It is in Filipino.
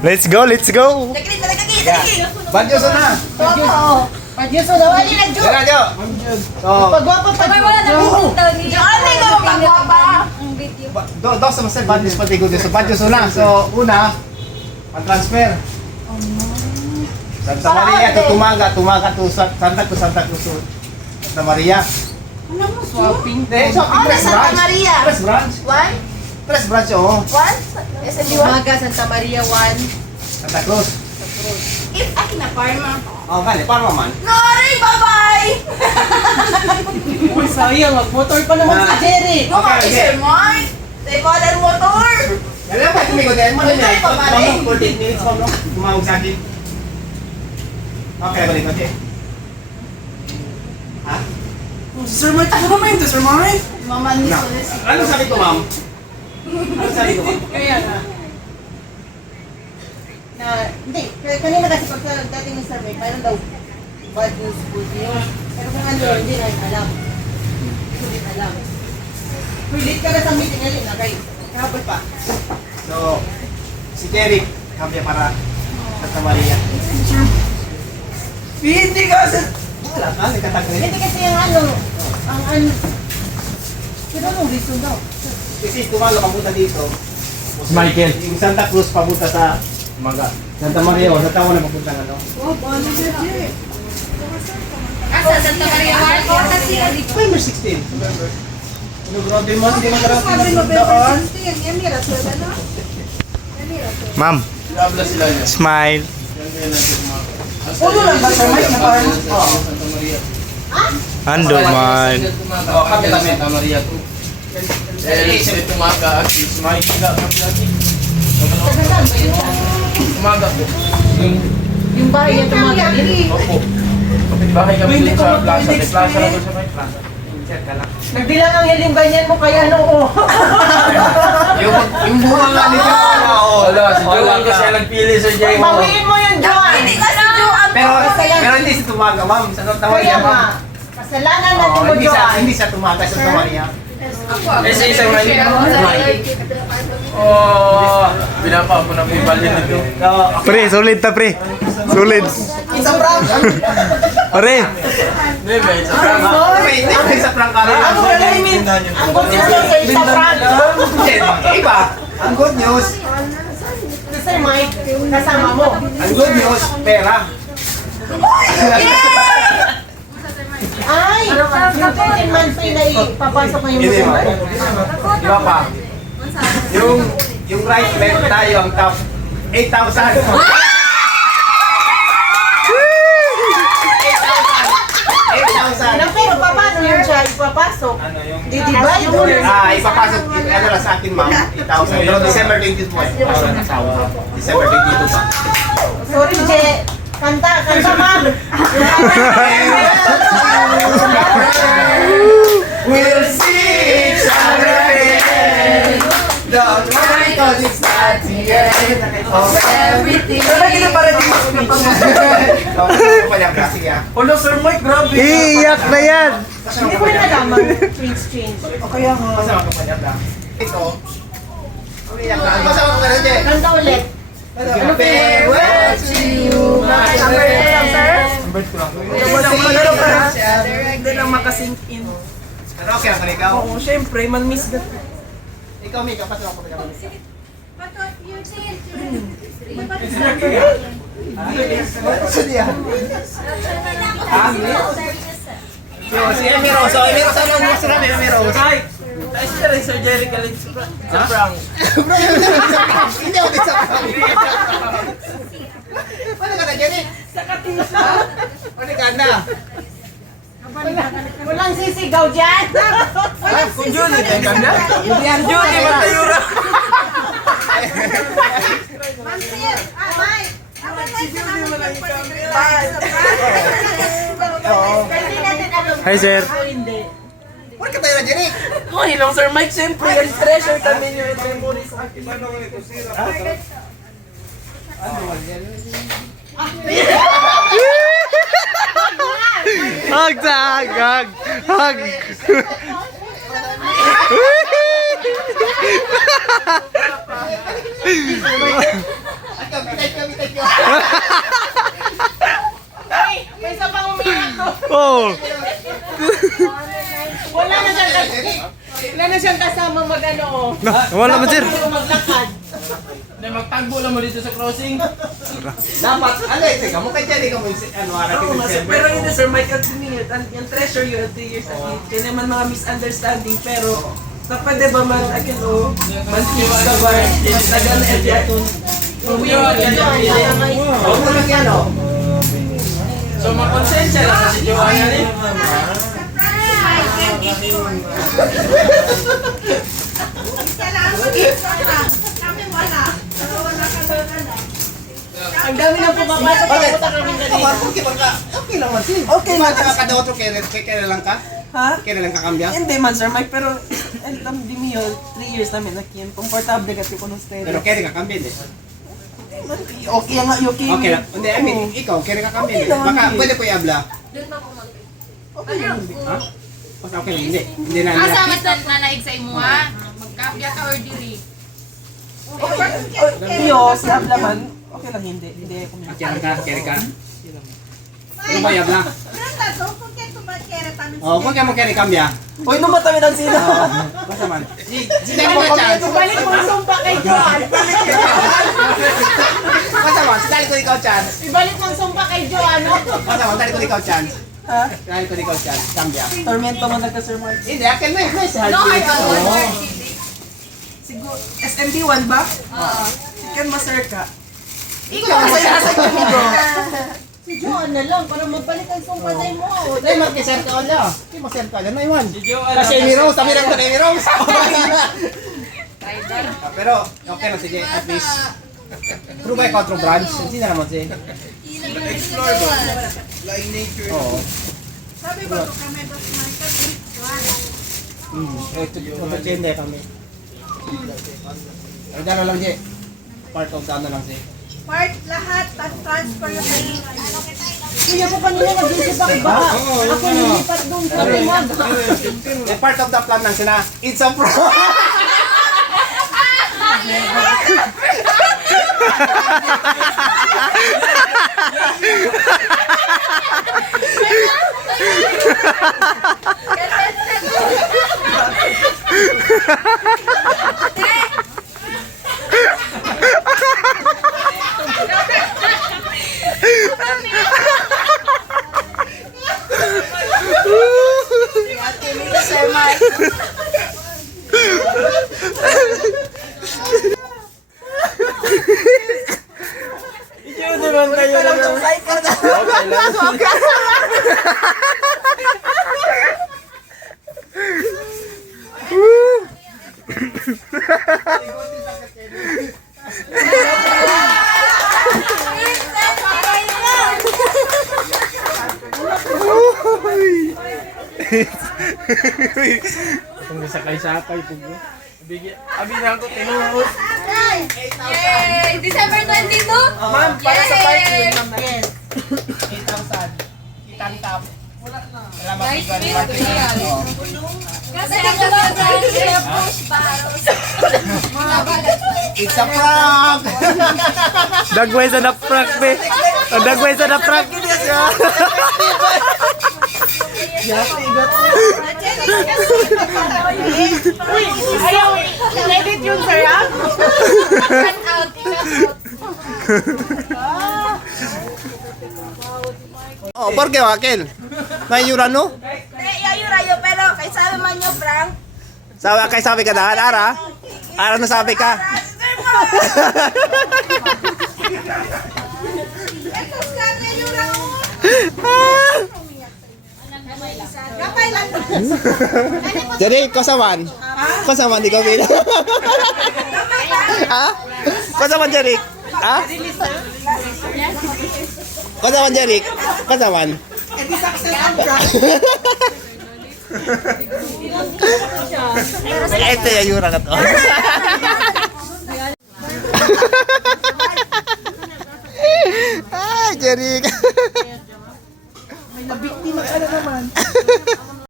Let's go, let's go. Badyoso na. Padyoso daw. Ano na, Jo? Tara, Jo. Pagwapa pa. Wala na kung tawag niya. Ano ka pagwapa? Ang video. Dos sa masay badyoso pati ko so badyoso na. So una, pag-transfer. Santa Maria to Tumaga to Santa Cruz to Santa Maria. Ano mo, swapping? Shopping Tres Santa branch. Maria. Tres branch. One? Tres branch oh. One? SMB one? Umaga, Santa Maria 1. Santa Cruz. If akin na parma. Oh, kali paano man? Nori, bye-bye! Uy, sayang. Mag-motor pa naman si Jerry. Kumaki, Sir Mark. Sa ibadan motor. Kaya pa tumigo din mo na Ay, pabalik. 14 minutes pa no. Tumawag sa akin. Okay, balik ko din. Ha? Sir Mike, ano ba yun? Sir Mike? Mama ni Na. Solis. Ano sabi ko, ma'am? Ano sabi ko, ma'am? Kaya nga. Hindi. Kanina kasi pag dating ni Sir Mike, mayroon daw bad news, good news. Pero kung ano, hindi na alam. Hindi rin alam. Late ka na sa meeting ngayon, okay? Kahapon pa. So, si Jerry, kambya para Santa Maria. Hindi ka sa... Wala ka, nagkatagal. Hindi kasi yung ano, ang ano, pero anong reason daw? Kasi tumalo papunta dito. Si Michael. Yung Santa Cruz papunta sa Santa Maria o sa taon na papunta na doon. Asa, Santa Maria One? O, kasi November 16. November. Ano, grabe man, hindi man karang pinagdaan. Ma'am, smile. Ulo lang ba Sir Mike na parang? Ando man. Oh, kami namin. Santa Maria to. Eh, tumaga at is may hila kami lagi. Tumaga po. Yung bahay niya tumagal. Opo. Kapit-bahay kami dun sa plaza. May plaza na doon sa may plaza. Nagbilang ang hiling ganyan mo kaya noo. Yung bunga nga nito. Wala, si Joel kasi ang nagpili sa Jay. Bawiin mo yung Joan. Hindi ka si Joan. Pero hindi si Tumaga, ma'am. Sa Santa Kaya Maria, nga, ma'am. kasalanan natin mo Joan. Hindi sa Tumaga, sa Santa Maria. Eh, sa isang may oh, binapa ako na pibalin nito. Pre, solid ta pre. Solid. Isa prank. Pare, Hindi, may isa prank. Hindi sa Prangkara. Ano ba na yung ang good news lang sa isa prank. Iba. Ang good news, Si Sir Mike, kasama mo. ang good news, pera. Ay, yung 13 months pay na ipapasok na yung Hindi, ma'am. December. Di ba pa? Yung right left tayo ang top 8,000. 8,000. Ano, pero paano yun siya ipapasok? Ano yung... Di-divide mo. Ipapasok, ano lang sa akin, ma'am, 8,000. Pero December 22 po. December 22 pa. Sorry, Je. Kanta, ma'am. We'll see each other again. Don't worry, cause it's not the end of everything. Pero lagi na para di mas Hello, Sir Mike, grabe. iiyak na yan. Hindi ko rin alam ang change. O kaya nga. Ito. Kasama ko na dyan. Kanta ulit. Farewell to you, my friend. Hindi lang makasink in. Pero okay lang ikaw. Oo, syempre, man-miss na. Ikaw, Mika, pasok ako ikaw. Gusto niya. Si Emiro. So, Emiro, saan ang gusto namin, Emiro? Ay, Sir Jerry galing sa prank. Hindi ako din sa Paano ka na dyan eh? Sa katinsa. Paano ka na? Walang sisigaw dyan. Kung Julie, tayo kanya? Julie, matayura. Hi sir. Paano ka tayo na dyan eh? Oh, ilang Sir Mike, siyempre. Yung treasure kami nyo yung memory sa akin. Hug sa hug. Hug. Oh! Wala na siyang kasama mag-ano. Wala man, sir. Maglakad. Hindi, magtagbo lang mo dito sa crossing. Dapat, ano eh, teka, mukha dyan, ikaw mo ano, harap Oo yung nga, sir. Pero yun sir, Mike, at yung treasure yun at 3 years ago. Yun naman mga misunderstanding, pero sa pwede ba man, akin o, man-fix ka ba, mas tagal na edyaton. Huwag mo lang yan, oh. So, makonsensya lang kasi Joanna rin. Ang dami ng pumapasok. Bakit? Pupunta kami na Kamar, okay ba ka? Okay lang man, sir. Okay lang. Kada otro, kaya lang ka? Ha? Kaya lang ka kambya? Hindi man, sir Mike, pero di mo yun, 3 years namin nakin. Komportable kasi kung nung steady. Pero kaya ka kambya, eh. Okay nga, okay. Okay lang. Hindi, I mean, ikaw, kaya ka kambya, eh. Baka, pwede po i-abla. Okay lang. Ha? Basta okay lang, hindi. Hindi na Asa nila. mas na naig sa imo ha? Magkapya ka or diri? Iyo, si Abla man, okay lang, hindi. Hindi ako Kaya ka. Ano ba i-abla? Oh, kung kaya mo kaya kambya. Uy, numatawid ang sila. Basta man. Sige mo ka chance. Balik mo ang sumpa kay Joan. Basta man, dahil ko ikaw chance. Ibalik mo ang sumpa kay Joan. No? Basta man, dahil ko ikaw chance. Ha? Dahil ko ikaw chance. Kambya. Tormento man nagka, Sir Mike. Hindi, akin may hard No, hard feelings. on. Oo. Siguro, SMD1 ba? Oo. Chicken master ka. Ikaw ang masaya. Si Joan na lang para magbalik ang sumpa tayo mo. Dahil mag-desert ka ulit. Hindi mag-desert ka ulit. May one. Si Joanna. Kasi Amy Rose, sabi lang ko na Amy Rose. Pero, okay na sige, at least. True ba ikaw, true branch? Hindi na naman siya. Explore ba? Like nature. Oo. Sabi ba ko kami ba market Tututsyende kami. Ang dano lang siya. Part of the ano lang siya. Part lahat transfer yung Kaya po kanina nag-isip ako ba? Ako nilipat doon sa limag. Part of the plan lang siya na, it's a pro. Yun naman kayo naman. Okay lang. Kung sakay-sakay po. Abi na ako, tinuhot. Yay! December 22? Ma'am, para sa party yun, ma'am. Yes. 8,000. Kitang tap. Wala Nice makikita meet ni you. Oo. Kasi ako ba push barrels? It's a prank! Dagway sa na-prank, be. Dagway sa na-prank. Ayaw, edit yun sir ah. Cut out, cut out. Oh, ¿por qué, Wakil? May yura no? Yayurayo pero kay sabi man nyo Frank. Sabi ka dahil, Ara? Ara na sabi ka? Etos ka na yura mo. Kapay lang. Jadi, kosawan? Kosawan, di ka bila? Ha? Kosawan, Jerik? Ha? Kosawan, Jerik? Kosawan? Ito yung yura ka to. Ah, Jerik.